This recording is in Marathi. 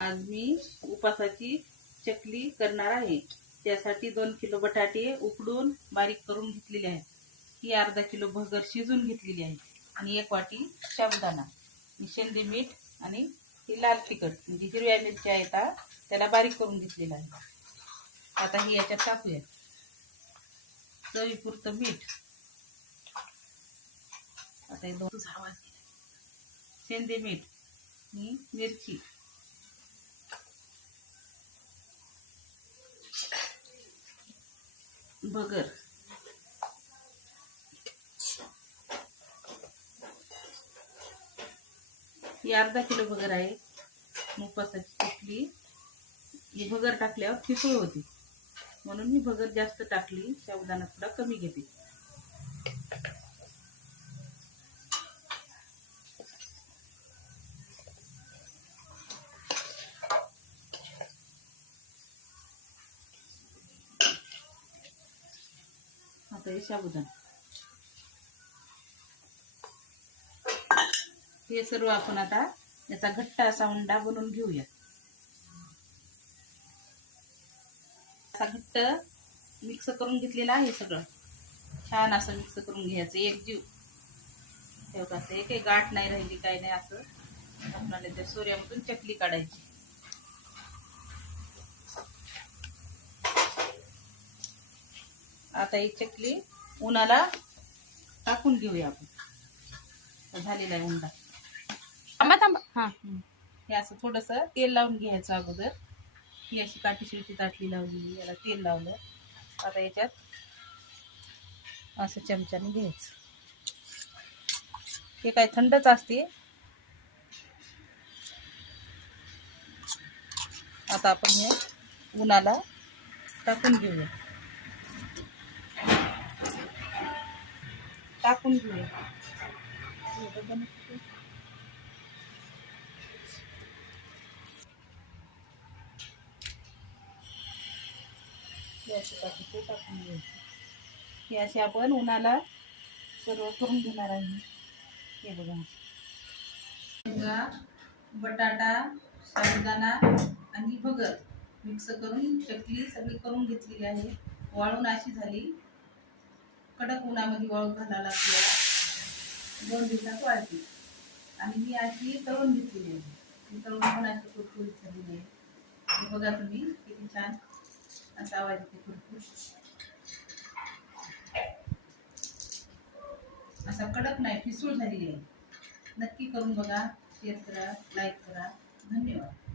आज मी उपासाची चकली करणार आहे. त्यासाठी 2 किलो बटाटे उकडून बारीक करून घेतलेले आहेत. ही अर्धा किलो भगर शिजून घेतलेली आहे आणि 1 वाटी साबुदाणा, शेंदे मीठ आणि ही लाल तिखट म्हणजे हिरव्या मिरच्या आहेत त्याला बारीक करून घेतलेला आहे. आता ही याच्यात टाकूया. चवीपुरतं मीठ. आता हे दोन आवाज शेंदे मीठ आणि मिरची, भगर, ही अर्धा किलो भगर आहे. उपासाची चकली ही भगर टाकल्यावर ठिसूळ होती म्हणून मी भगर जास्त टाकली, साबुदाणा थोडा कमी घेते. आता हे साबुदाणा, हे सर्व आपण आता याचा घट्ट असा उंडा बनवून घेऊया. असा घट्ट मिक्स करून घेतलेला आहे. सगळं छान असं मिक्स करून घ्यायचं एकजीव ठेवता. असं काही गाठ नाही राहिली काय नाही. असं आपल्याला त्या सोऱ्यामधून चकली काढायची. आता ही चकली उन्हाला टाकून घेऊया आपण. झालेला आहे उंडा. थांबा थांबा. हा, हे असं थोडस तेल लावून घ्यायचं अगोदर. ही अशी काठी शिवची ताटली लावलेली, याला तेल लावलं. आता याच्यात असं चमच्याने घ्यायचं. हे काय थंडच असते. आता आपण हे उन्हाला टाकून घेऊया. टाकून घेऊया. टाकून घ्यायचं. हे असे आपण उन्हाला सर्व करून घेणार आहे. हे बघा, बटाटा, साबुदाणा आणि भगर मिक्स करून चकली सगळी करून घेतलेली आहे. वाळून अशी झाली. कडक उन्हामध्ये वाळू घालायला लागते. 2 दिवसात वाळते. आणि ही अशी तळून घेतलेली आहे. ही तळून पण अशी कुरकुरीत झालेली आहे. बघा तुम्ही किती छान असा आवाज येते कुरकुरीत. असा कडक नाही, ठिसूळ झालेली आहे. नक्की करून बघा. शेअर करा, लाईक करा. धन्यवाद.